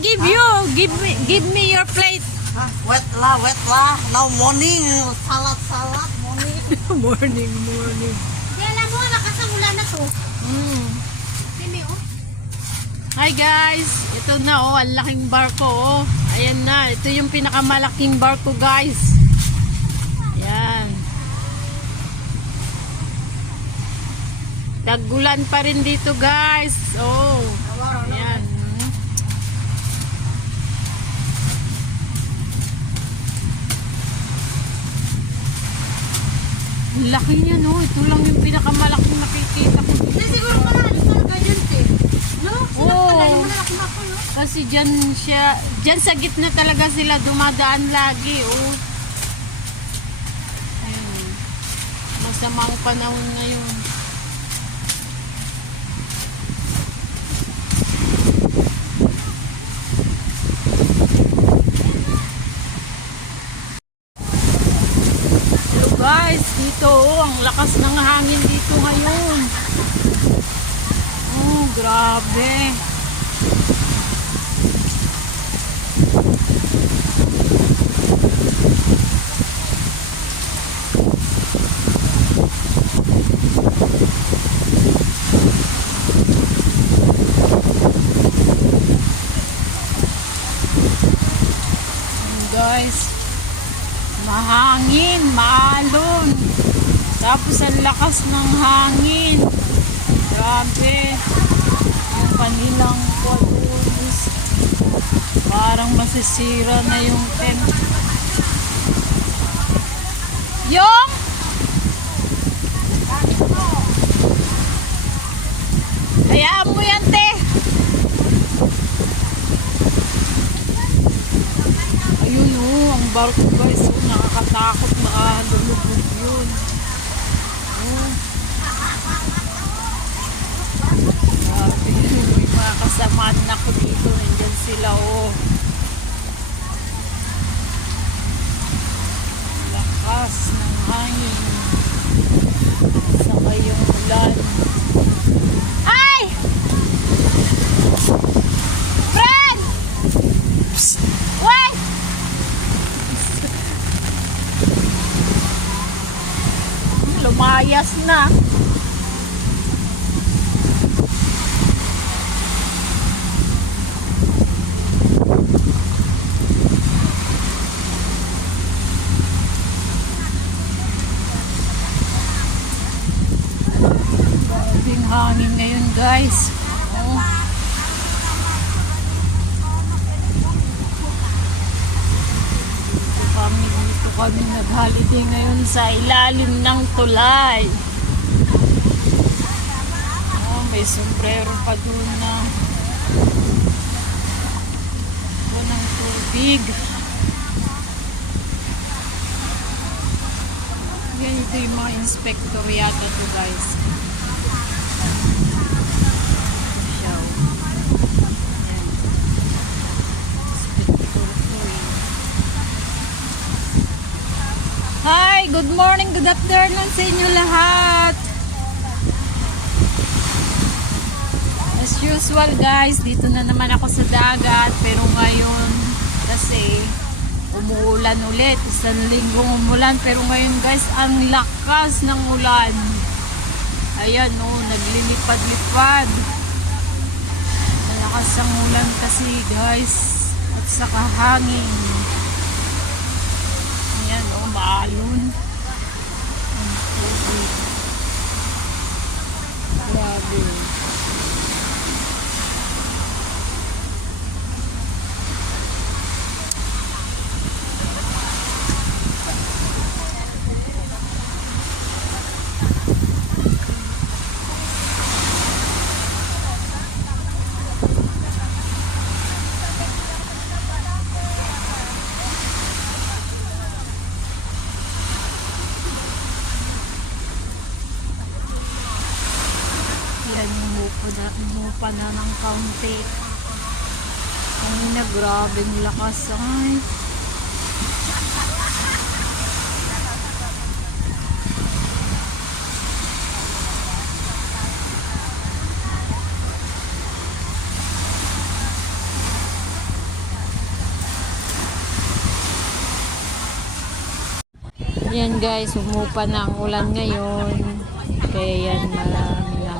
Give me your plate. Wet lah. Now morning, salad morning. Morning. Di alam mo, lakas ang ulan na to. Sini, oh. Hi guys, ito na oh, ang laking barko oh. Ayan na, ito yung pinakamalaking barko guys. Ayan. Tag-ulan pa rin dito guys. Oh. Ayan. Laki niya no. Ito lang yung pinakamalaking nakikita ko. Kasi siguro malalim talaga dyan, eh. No? Sila Oo. pala, yung malalim ako, no? Kasi dyan sa gitna talaga sila dumadaan lagi oh. Ayun. Masamang panahon ngayon. Guys, dito oh, ang lakas ng hangin dito ngayon. Oh, grabe. Guys, mahangin, maalon. Tapos ang lakas ng hangin. Grabe. Yung kanilang balloons. Parang masisira na yung tent. Yung! Hayaan mo yan, te. Ayun oh, ang barko guys. Oh, nakakatakot na lumubog yun. Oh. Grabe. May mga kasamaan na ko dito. Nandyan sila oh. Lakas ng hangin. Saka yung ulan. Ay! Friend! Psst! Wait! Lumayas na. Grabing hangin ngayon guys. Oh. Dito kami nag-holiday ngayon sa ilalim ng tulay. Oh, may sombrero pa doon na ng tubig. Yan, ito yung mga inspector yata to guys. Siya, oh. Yan. Inspector to eh. Hi! Good morning, good afternoon sa inyo lahat. As usual guys, dito na naman ako sa dagat. Pero ngayon kasi umuulan ulit. Isang linggong umulan. Pero ngayon guys, ang lakas ng ulan. Ayan oh, naglilipad-lipad. Malakas ang ulan kasi guys. At saka hangin. Ayan oh, maalon. Ang tubig. Grabe. Umupa na ng kaunti. Kanina grabing lakas ay. Yan guys, umupa na ang ulan ngayon. Kaya yan, marami na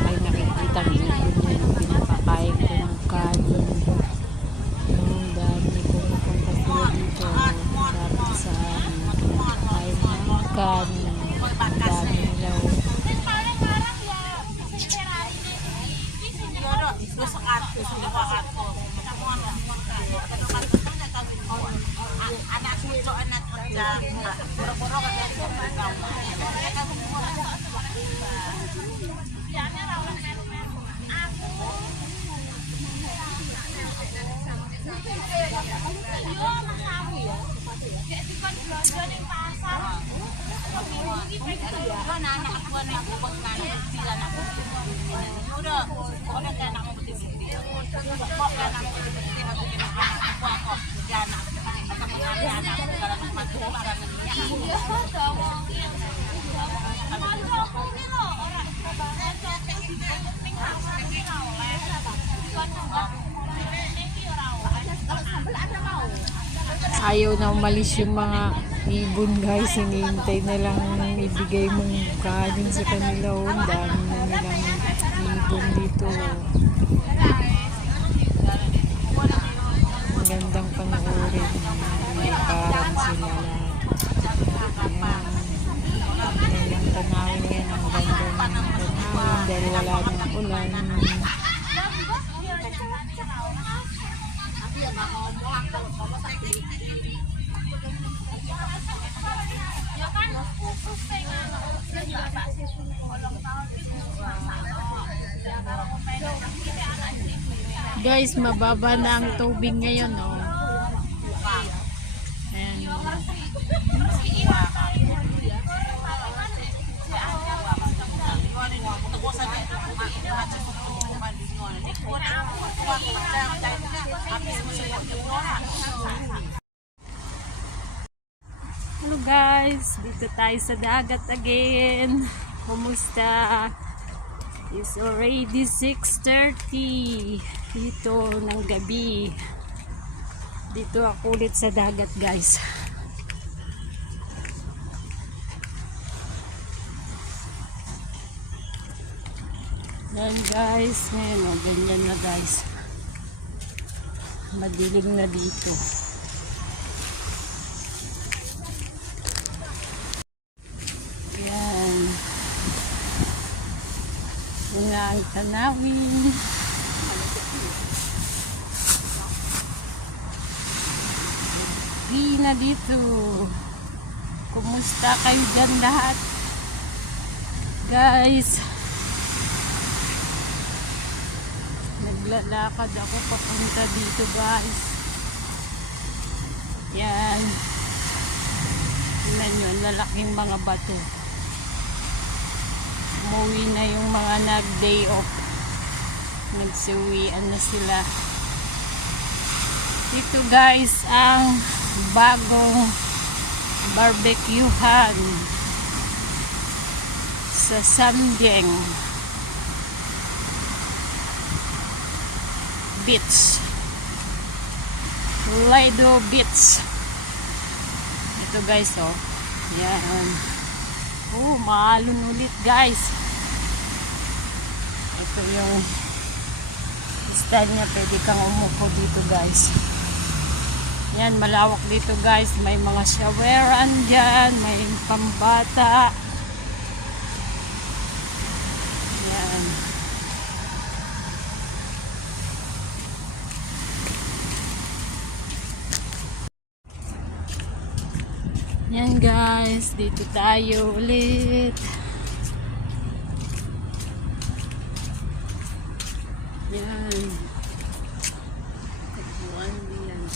kayo nakikita ng ibon yan. Pinapakain ko ng kanin. Yung dami pumupunta sila dito. Marami sa pinapakain ng kanin. Ang dami nila. Ayaw na umalis yung mga ibon guys. Hinihintay na lang ibigay mong kanin sa kanila. Ang dami na nilang ibon dito. Ang gandang panoorin. May parang sila lahat. Ayan. Ang tanawin na yan. Ang ganda ng tanawin dahil wala ng ulan. Guys, mababa na ang tubig ngayon, oh. Ayan. Hello guys, dito tayo sa dagat again. Kumusta? It's already 6:30 dito ng gabi. Dito ako ulit sa dagat guys. Yan guys, ngayon oh, ganyan na guys. Madilim na dito. Yan. Yan na ang tanawin. Na dito. Kumusta kayo dyan lahat? Guys, naglalakad ako papunta dito guys. Yan. Tingnan nyo, lalaking mga bato. Umuwi na yung mga nag-day off. Nagsuwian na sila. Ito guys, ang bagong barbecuehan sa Samjeng Beach, Lido Beach. Ito guys, oh. Yan. Oh, maalon ulit guys. Ito yung style niya. Pwede kang umupo dito guys. Yan, malawak dito guys. May mga showeran dyan. May pambata. Yan. Yan guys. Dito tayo ulit. Yan. Tabuan yan.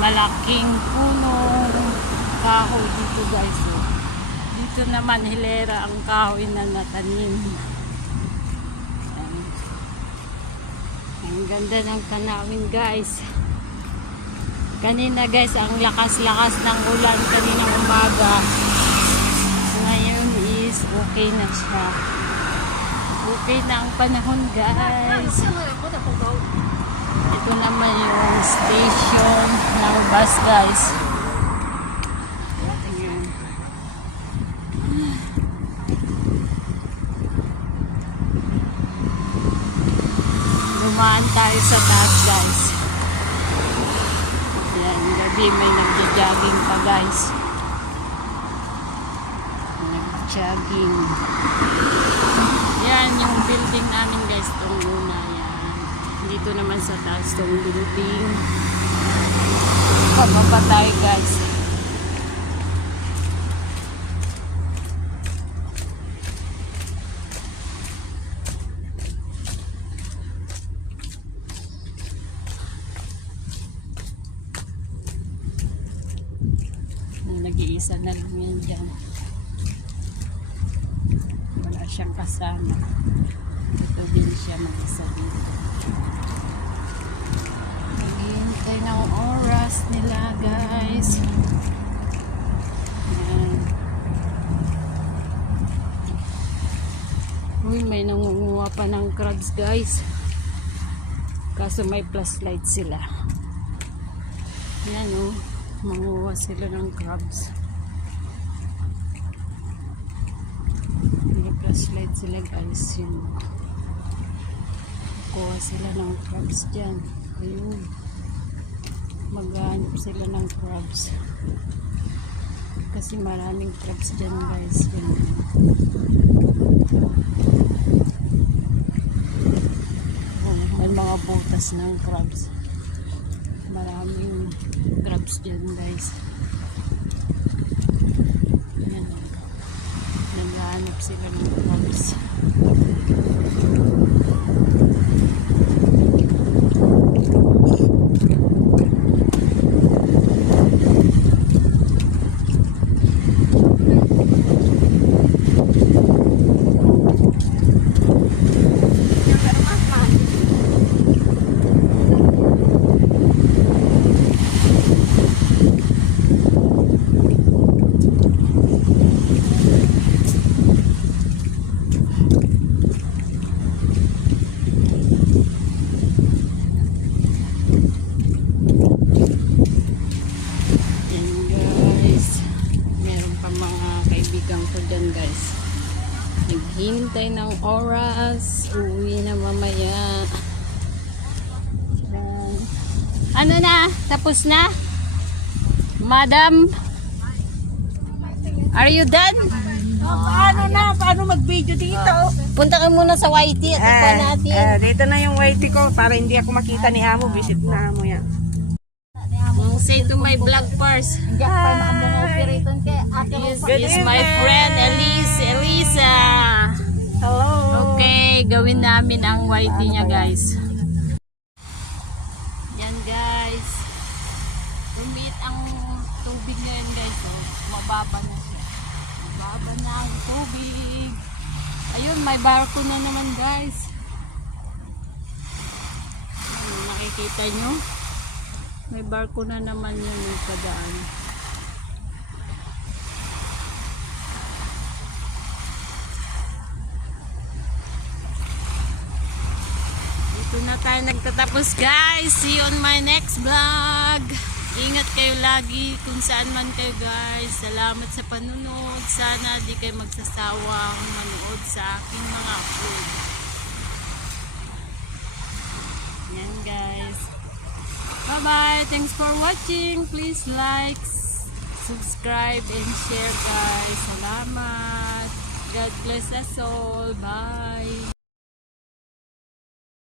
Malaking punong kahoy dito guys. Dito naman hilera ang kahoy na natanim. Ang ganda ng tanawin guys. Kanina guys, ang lakas-lakas ng ulan kaninang umaga. Ngayon is okay na siya. Okay na ang panahon, guys. Ito naman yung station ng bus, guys. Ayan. Dumaan tayo sa taas, guys. Ayan, gabi may nagja-jogging pa, guys. Nag-jogging. Yan, yung building namin, guys. Itong una, yan. Dito naman sa taas, itong building. Pababa tayo, guys. Nag-iisa na lang yan dyan. Wala siyang kasama. Ito din siya mag-isa dito. Naghihintay ng oras nila, guys. Ayan. Uy, may nangunguha pa ng crabs, guys. Kaso may flashlight sila. Yan, oh. Manguha sila ng crabs. May flashlight sila, guys. Yan. Kuha sila ng crabs dyan. Ayun. Maghanap sila ng crabs. Kasi maraming crabs dyan, guys. Yan. Oh, may mga butas ng crabs. Maraming crabs dyan, guys. Yan. Naghahanap sila ng crabs. Guys, naghihintay ng oras, uwi na mamaya. Ano na? Tapos na? Madam? Are you done? Paano na? Paano mag-video dito? Punta ka muna sa YT at ikuha natin. Dito na yung whitey ko para hindi ako makita ni Amo. Visit na Amo yan. Say to my vlog first. This is my friend Elisa. Hello. Okay, gawin namin ang YT niya, guys. Yan, guys. Lumit ang tubig ngayon, guys. Oh, mababa na siya. Mababa na ang tubig. Ayun, may barko na naman, guys. Ayun, nakikita nyo? May barko na naman yun yung padaan. Dito na tayo nagtatapos, guys. See you on my next vlog. Ingat kayo lagi kung saan man kayo, guys. Salamat sa panunod. Sana di kayo magsasawang manood sa aking mga upload. Yan, guys. Bye-bye. Thanks for watching. Please like, subscribe, and share, guys. Salamat. God bless us all. Bye.